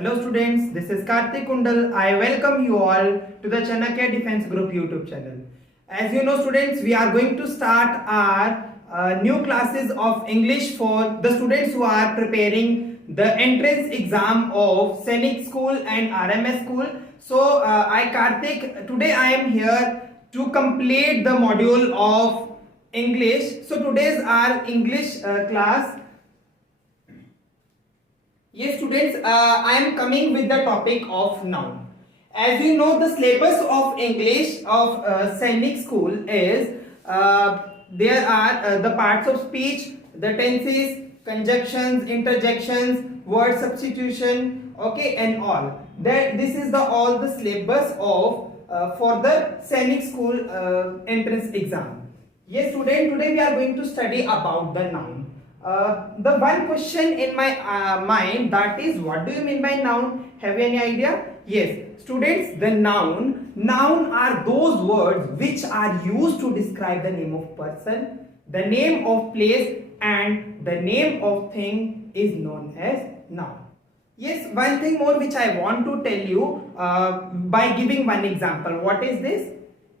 Hello students, this is Karthik Kundal. I welcome you all to the Chanakya Defense Group YouTube channel. As you know students, we are going to start our new classes of English for the students who are preparing the entrance exam of Sainik School and RMS School. So I Karthik, today I am here to complete the module of English. So today's our English class. Yes students, I am coming with the topic of noun. As you know, the syllabus of English of Sainik School is there are the parts of speech, the tenses, conjunctions, interjections, word substitution, okay, and all. That this is the all the syllabus of for the Sainik School entrance exam. Yes student, today we are going to study about the noun. The one question in my mind, that is, what do you mean by noun? Have you any idea? Yes students, the noun are those words which are used to describe the name of person, the name of place, and the name of thing is known as noun. Yes, one thing more which I want to tell you by giving one example. What is this?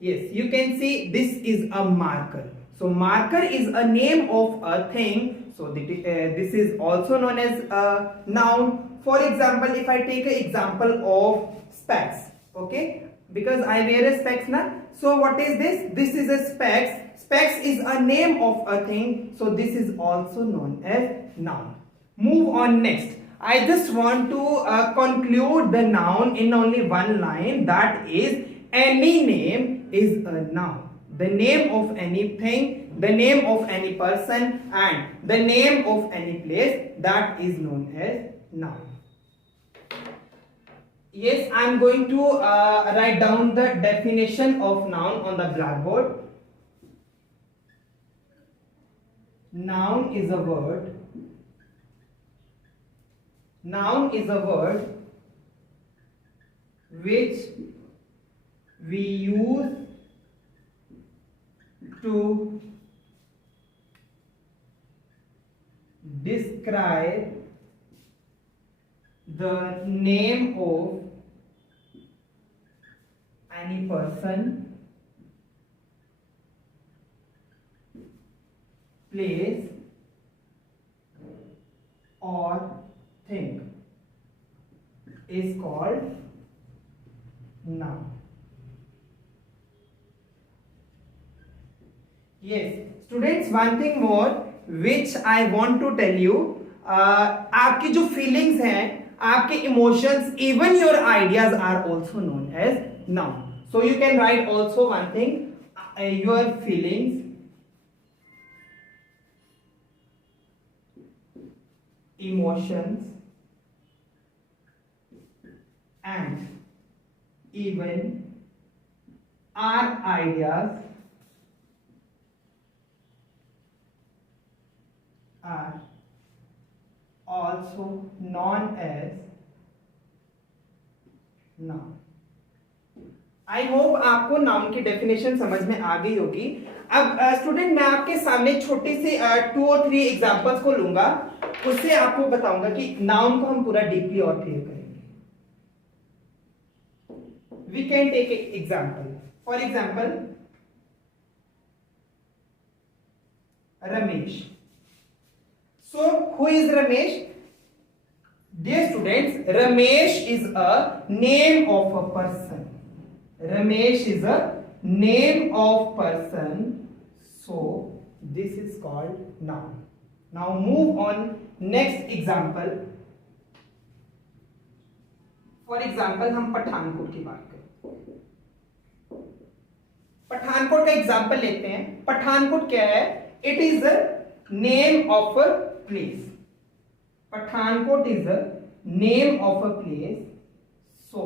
Yes, you can see this is a marker. So marker is a name of a thing. So this is also known as a noun. For example, if I take an example of specs, okay, because I wear a specs now. So what is this? This is a specs. Specs is a name of a thing. So this is also known as noun. Move on next. I just want to conclude the noun in only one line. That is, any name is a noun. The name of anything, the name of any person, and the name of any place, that is known as noun. Yes, I am going to write down the definition of noun on the blackboard. Noun is a word. Noun is a word which we use to describe the name of any person, place, or thing is called noun. Yes students, one thing more which I want to tell you, आपकी जो feelings हैं, आपके emotions, even your ideas are also known as noun. So you can write also one thing, your feelings, emotions, and even our ideas are also known as noun. I hope आपको noun की definition समझ में आ गई होगी. अब student, मैं आपके सामने छोटी सी 2 और 3 एग्जांपल्स को लूंगा, उससे आपको बताऊंगा कि नाउन को हम पूरा डीपली और क्लियर करेंगे. We can take example. For example, Ramesh. So who is Ramesh? Dear students, Ramesh is a name of a person. Ramesh is a name of person. So this is called noun. Now move on next example. For example, हम पठानकोट की बात करें. पठानकोट का example लेते हैं. पठानकोट क्या है? It is a name of a place. Pathankot is a name of a place. So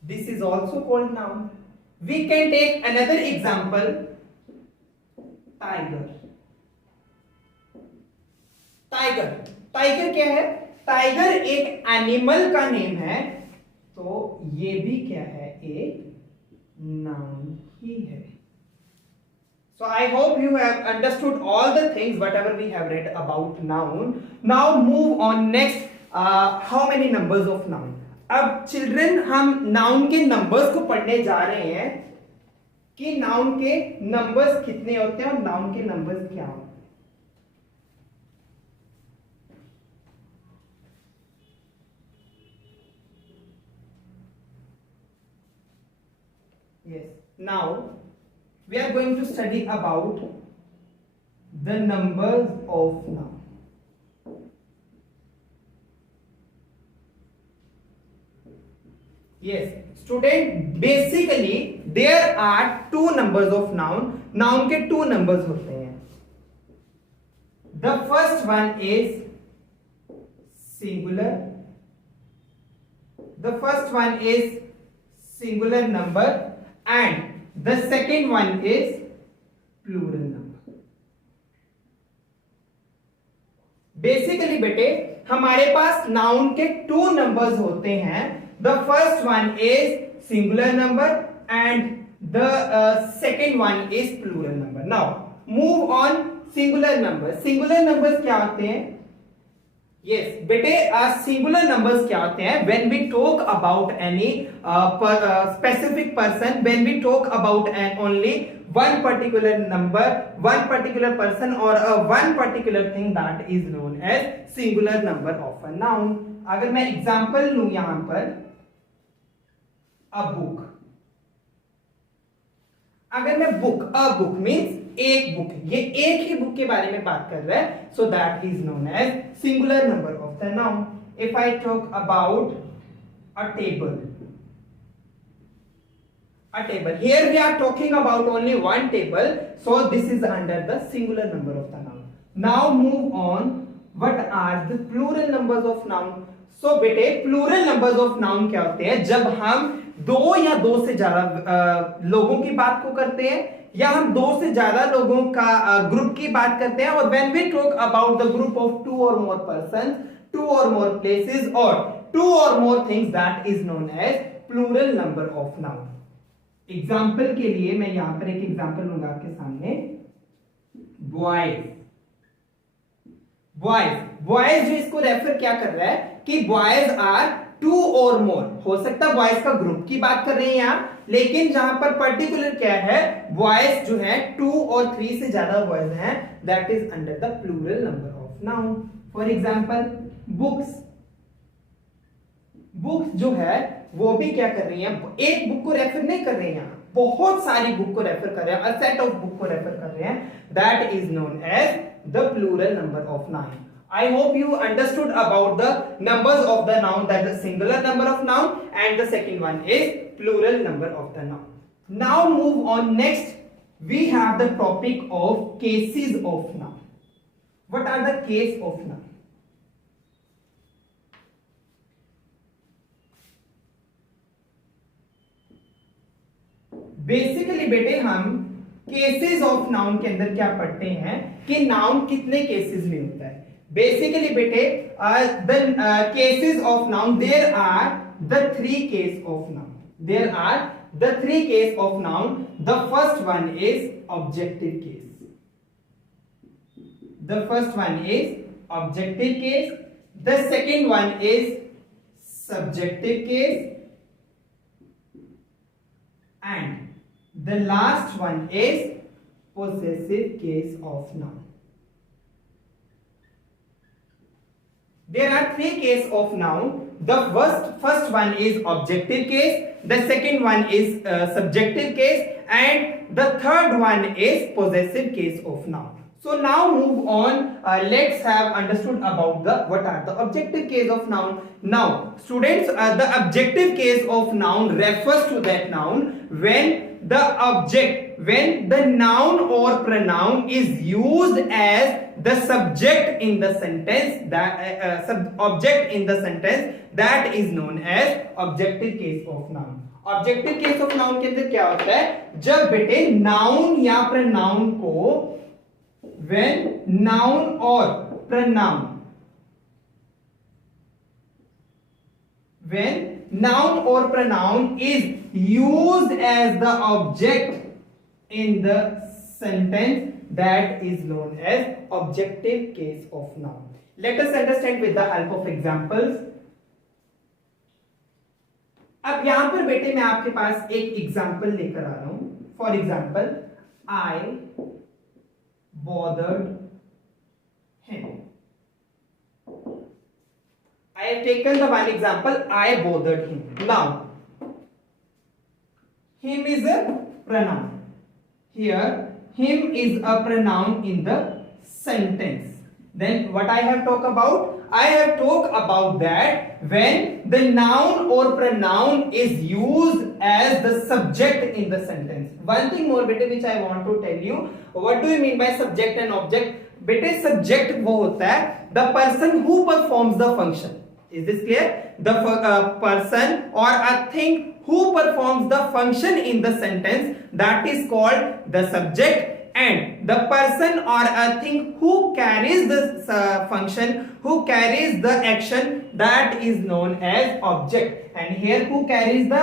this is also called noun. We can take another example. Tiger. Tiger. Tiger क्या है? Tiger एक एनिमल का name है, तो ये भी क्या है? एक नाउन ही है. So I hope you have understood all the things whatever we have read about noun. Now move on next. How many numbers of noun. अब चिल्ड्रन हम नाउन के नंबर्स को पढ़ने जा रहे हैं कि नाउन के नंबर्स कितने होते हैं और नाउन के नंबर्स क्या होते हैं. Yes. Now we are going to study about the numbers of noun. Yes, student. Basically, there are two numbers of noun. Noun के two numbers होते हैं. The first one is singular. The first one is singular number. And the second one is plural number. Basically बेटे हमारे पास noun के two numbers होते हैं. The first one is singular number and the second one is plural number. Now move on. Singular number. Singular numbers क्या होते हैं? Yes, बेटे singular numbers क्या होते हैं? When we talk about any specific person, when we talk about only one particular number, one particular person or one particular thing, that is known as singular number of a noun. अगर मैं example लूं यहां पर, a book. अगर मैं book, a book means एक book, ये एक ही बुक के बारे में बात कर रहा है, so that is known as singular number of the noun. If I talk about a table, a table, here we are talking about only one table, so this is under the singular number of the noun. Now move on. What are the plural numbers of noun? So बेटे plural numbers of noun क्या होते हैं? जब हम दो या दो से ज्यादा लोगों की बात को करते हैं या हम दो से ज्यादा लोगों का ग्रुप की बात करते हैं. और when we talk about the group of two or more persons, to or more places or two or more things, that is known as plural number of noun. Example के लिए मैं यहां पर एक एग्जाम्पल लूंगा आपके सामने. बॉयज. बॉयज, बॉयज जो इसको रेफर क्या कर रहा है कि बॉयज आर टू और मोर. हो सकता है बॉयज का ग्रुप की बात कर रहे हैं यहां, लेकिन जहां पर पर्टिकुलर क्या है, बॉयज जो है टू और थ्री से ज्यादा बॉयज हैं, that is under the plural number of noun. For example books. Books जो है वो भी क्या कर रही हैं, एक बुक को रेफर नहीं कर रहे हैं, यहां बहुत सारी बुक को रेफर कर रहे हैं, अ सेट ऑफ बुक को रेफर कर रहे हैं, that is known as the plural number of noun. I hope you understood about the numbers of the noun, that the singular number of noun and the second one is plural number of the noun. Now move on. Next we have the topic of cases of noun. What are the case of noun? Basically बेटे हम cases of noun के अंदर क्या पढ़ते हैं कि noun कितने cases में होता है. बेसिकली बेटे the cases of noun, there are the three case of noun. There are the three case of noun. The first one is objective case. The first one is objective case. The second one is subjective case and the last one is possessive case of noun. There are three cases of noun. The first one is objective case, the second one is subjective case, and the third one is possessive case of noun. So now move on. Let's have understood about the what are the objective case of noun. Now students, the objective case of noun refers to that noun when the noun or pronoun is used as the subject in the sentence, that object in the sentence, that is known as objective case of noun. Objective case of noun के अंदर क्या होता है, जब बेटे noun या pronoun को when noun or pronoun, when noun or pronoun is used as the object in the sentence, that is known as objective case of noun. Let us understand with the help of examples. अब यहां पर बेटे मैं आपके पास एक example लेकर आ रहा हूं. For example, I bothered him. I have taken the one example, I bothered him. Now, him is a pronoun. Here, him is a pronoun in the sentence. Then what I have talked about? I have talked about that when the noun or pronoun is used as the subject in the sentence. One thing more बेटे which I want to tell you, what do you mean by subject and object? बेटे subject वो होता है the person who performs the function. Is this clear? The person or a thing who performs the function in the sentence, that is called the subject. And the person or a thing who carries the function, who carries the action, that is known as object. And here who carries the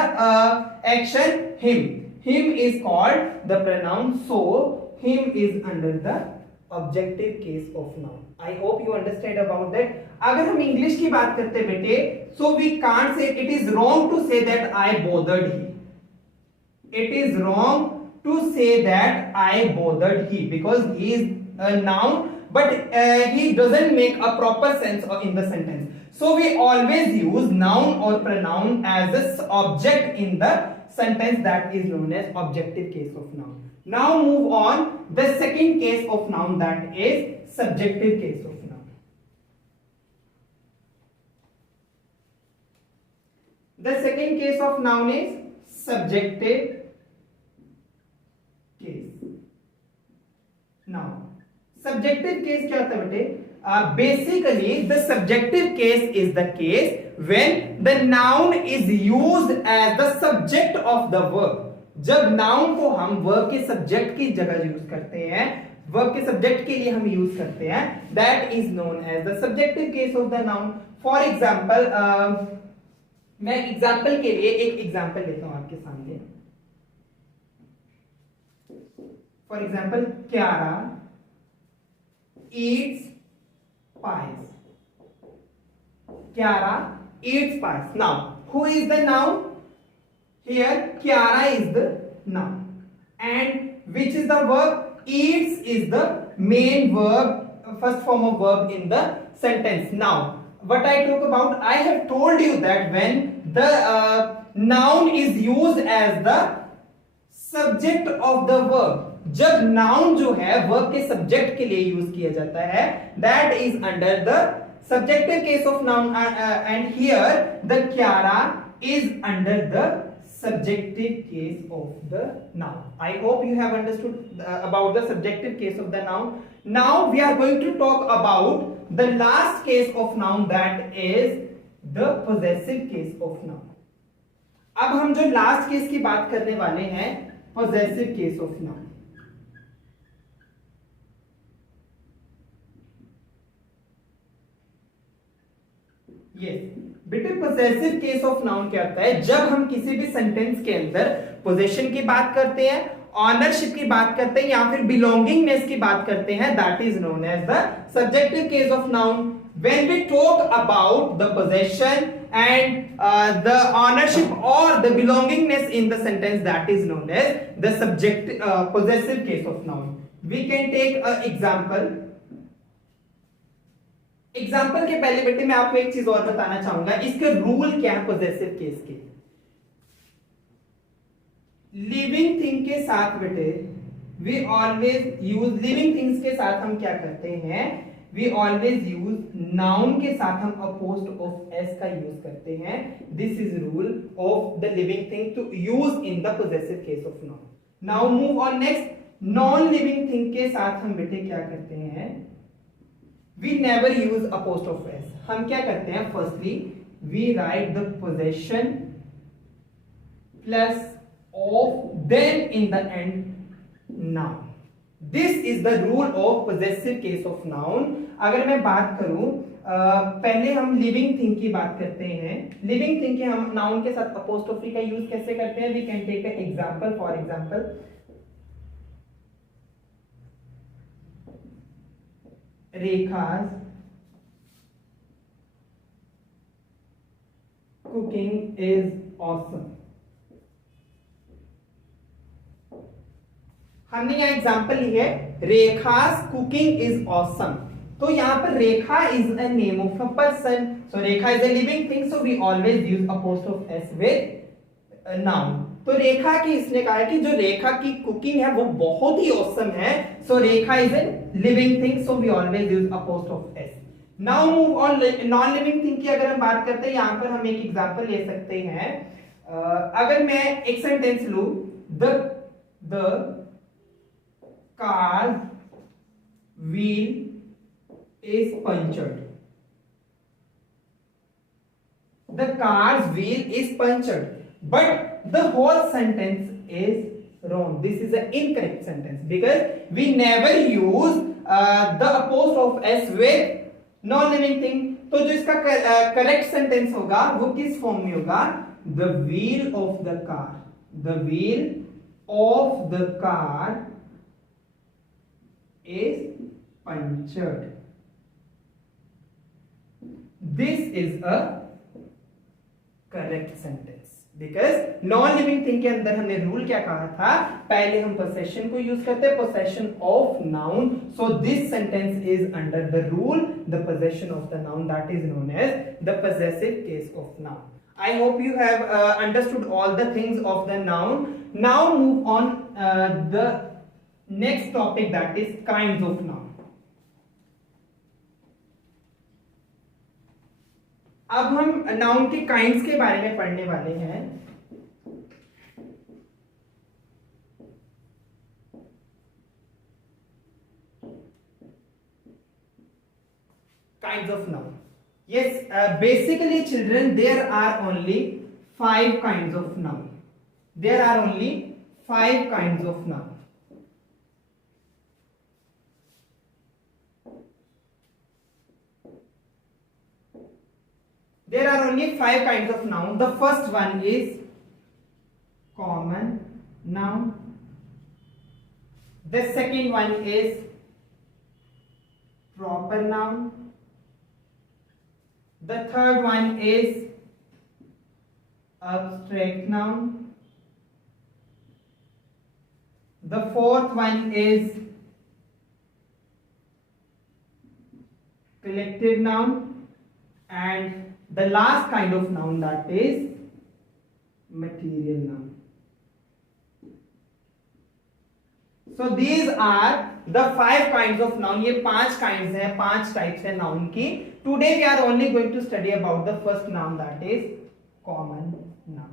action? Him. Him is called the pronoun, so him is under the objective case of noun. I hope you understand about that. अगर हम English की बात करते हैं बेटे, so we can't say, it is wrong to say that I bothered he. It is wrong to say that I bothered he, because he is a noun, but he doesn't make a proper sense in the sentence. So we always use noun or pronoun as an object in the sentence, that is known as objective case of noun. Now move on the second case of noun, that is subjective case of noun. The second case of noun is subjective case. Now subjective case क्या होता है बेटे? Basically the subjective case is the case when the noun is used as the subject of the verb. जब noun को हम verb के subject की जगह यूज करते हैं, वर्ब के सब्जेक्ट के लिए हम यूज करते हैं, that is known as the subjective case of the noun. For example, मैं एग्जाम्पल के लिए एक एग्जाम्पल लेता हूं आपके सामने. For example, Kiara eats pies. Kiara eats pies. Now who is the noun? Here Kiara is the noun, and which is the verb? Eats is the main verb, first form of verb in the sentence. Now what I talk about, I have told you that when the noun is used as the subject of the verb, जब noun जो है verb के subject के लिए use किया जाता है, that is under the subjective case of noun, and here the Kiara is under the subjective case of the noun. I hope you have understood about the subjective case of the noun. Now we are going to talk about the last case of noun, that is the possessive case of noun. अब हम जो last case की बात करने वाले हैं, possessive case of noun. Yes. बेटे possessive case of noun क्या होता है? जब हम किसी भी सेंटेंस के अंदर पोजेशन की बात करते हैं, ऑनरशिप की बात करते हैं, या फिर बिलोंगिंगनेस की बात करते हैं, that is known as the subjective case of noun. When we talk about the possession and the ownership or the belongingness in the sentence, that is known as the subject possessive case of noun. We can take an example. Example के पहले बेटे मैं आपको एक चीज और बताना चाहूंगा, इसके रूल क्या है पोजेसिव केस के. लिविंग थिंग के साथ बेटे we always use, living things के साथ हम क्या करते हैं, वी ऑलवेज यूज नाउन के साथ हम अपोस्ट ऑफ एस का यूज करते हैं. This is rule of the living thing to use in the possessive case of noun. Now move on next. Non living thing के साथ हम बेटे क्या करते हैं, we never use apostrophe s. हम क्या करते हैं, firstly we write the possession plus of, then in the end noun. This is the rule of possessive case of noun. अगर मैं बात करूं, पहले हम लिविंग थिंग की बात करते हैं. लिविंग थिंग के हम नाउन के साथ apostrophe का यूज कैसे करते हैं? We can take an example. For example, Rekha's cooking is awesome. हमने यहाँ एग्जाम्पल ली है रेखा's cooking is awesome. तो यहाँ पर रेखा is a name of a person. So Rekha is a living thing. So we always use apostrophe s with a noun. तो रेखा की इसने कहा है कि जो रेखा की कुकिंग है वो बहुत ही ऑसम है. So Rekha is a living thing. So we always use apostrophe S. Now move on non living thing की अगर हम बात करते हैं, यहाँ पर हम एक एग्जांपल ले सकते हैं. अगर मैं एक सेंटेंस लू, the car wheel is punctured. The cars wheel is punctured. But the whole sentence is wrong. This is an incorrect sentence because we never use the apostrophe s with non-living thing. तो जो इसका correct sentence होगा वो किस form में होगा? The wheel of the car. The wheel of the car is punctured. This is a correct sentence. Because non living thing के अंदर हमने रूल क्या कहा था? पहले हम पोसेशन को यूज करते हैं, possession of noun. So this sentence is under the rule the possession of the noun, that is known as the possessive case of noun. I hope you have understood all the things of the noun. Now move on the next topic, that is kinds of noun. अब हम noun के kinds के बारे में पढ़ने वाले हैं. Kinds of noun. Yes, basically children, there are only 5 kinds of noun. There are only 5 kinds of noun. There are only 5 kinds of noun. The first one is common noun. The second one is proper noun. The third one is abstract noun. The fourth one is collective noun. And the last kind of noun, that is material noun. So these are the 5 kinds of noun. ये 5 kinds हैं, 5 types हैं noun की. Today we are only going to study about the first noun, that is common noun.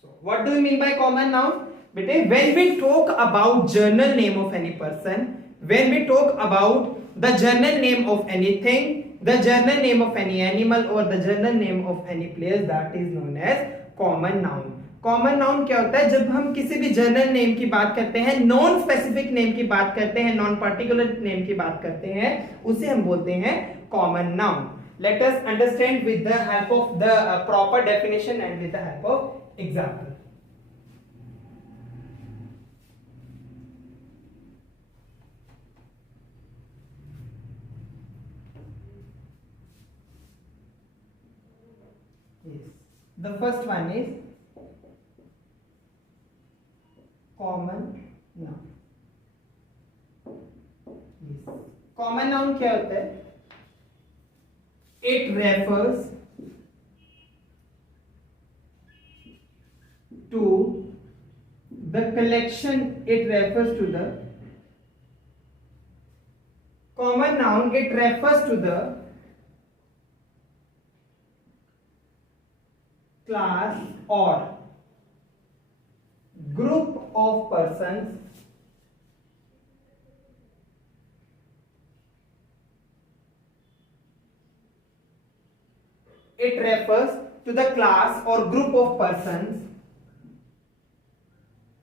So what do you mean by common noun? बेटे, when we talk about general name of any person, when we talk about the general name of anything, the general name of any animal or the general name of any place, that is known as common noun. Common noun क्या होता है? जब हम किसी भी general name की बात करते हैं, नॉन स्पेसिफिक नेम की बात करते हैं, नॉन पर्टिकुलर नेम की बात करते हैं, उसे हम बोलते हैं common noun. Let us understand with the help of the proper definition and with the help of example. The first one is common noun. Yes. Common noun क्या होता है? It refers to the collection. It refers to the common noun. It refers to the class or group of persons it refers to the class or group of persons,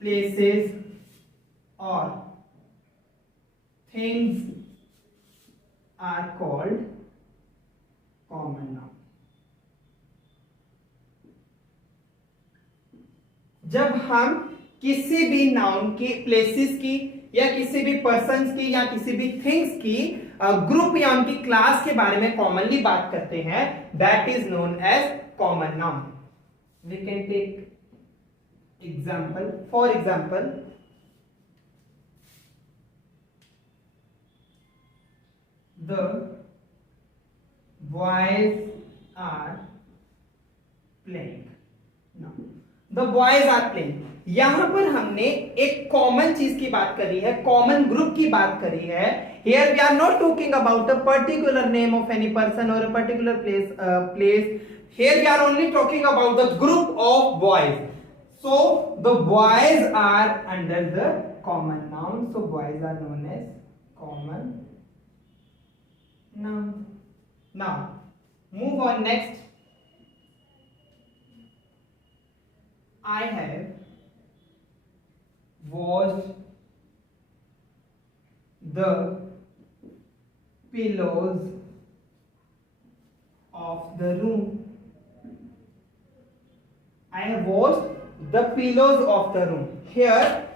places or things are called common noun. जब हम किसी भी noun की, places की या किसी भी persons की या किसी भी थिंग्स की ग्रुप या उनकी क्लास के बारे में कॉमनली बात करते हैं, that is known as common noun. we can take example. For example, the boys are playing. Now, the boys are playing. यहां पर हमने एक कॉमन चीज की बात करी है, कॉमन ग्रुप की बात करी है. Here we are not talking about a particular name of any person or a particular place. Here we are only talking about the group of boys. So the boys are under the common noun. So boys are known as common noun. Now move on next. I have washed the pillows of the room. I have washed the pillows of the room. Here,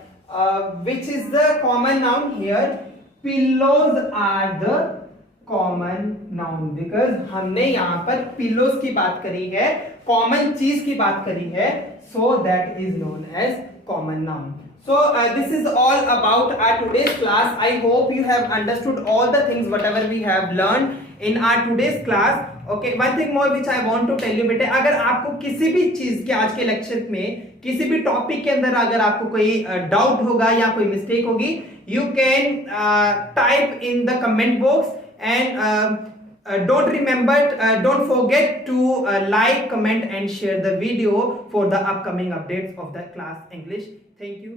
which is the common noun here? Pillows are the common noun because हमने यहाँ पर pillows की बात करी है, common चीज की बात करी है, so that is known as common noun. So this is all about our today's class. I hope you have understood all the things whatever we have learned in our today's class. Okay, one thing more which I want to tell you बेटे, अगर आपको किसी भी चीज के आज के lecture में किसी भी टॉपिक के अंदर अगर आपको कोई डाउट होगा या कोई मिस्टेक होगी, you can type in the comment box and don't forget to like, comment and share the video for the upcoming updates of the class English. Thank you.